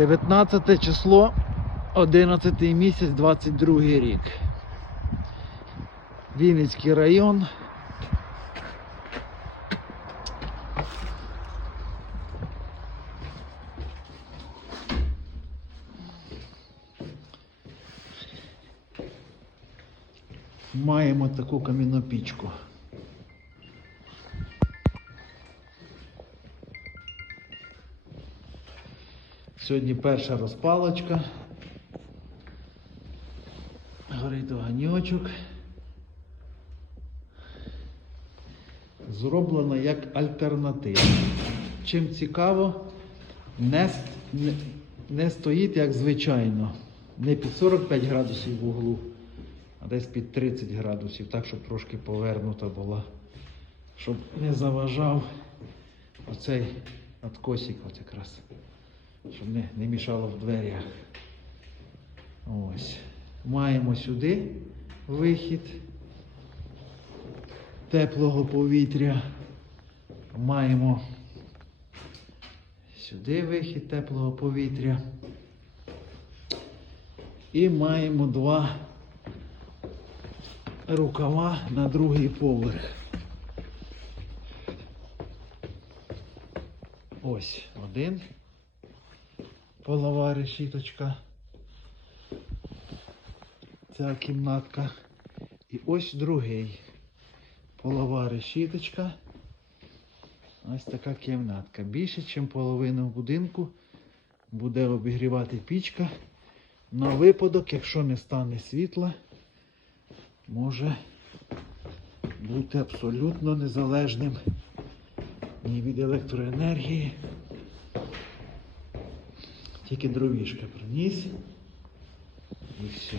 19 число, 11 місяць, 22 рік. Вінницький район. Маємо таку кам'яну Сьогодні перша розпалочка. Горить огоньочок. Зроблена як альтернатива. Чим цікаво, не, не, не стоїть як звичайно. Не під 45 градусів в углу, а десь під 30 градусів, так, щоб трошки повернута була. Щоб не заважав оцей откосик от якраз щоб не, не мішало в дверях. Ось. Маємо сюди вихід теплого повітря. Маємо сюди вихід теплого повітря. І маємо два рукава на другий поверх. Ось один полова решіточка. Ця кімнатка. І ось другий. Полова решіточка. Ось така кімнатка. Більше, ніж половину будинку буде обігрівати пічка. На випадок, якщо не стане світла, може бути абсолютно незалежним ні від електроенергії. Тільки дровішка приніс. І все.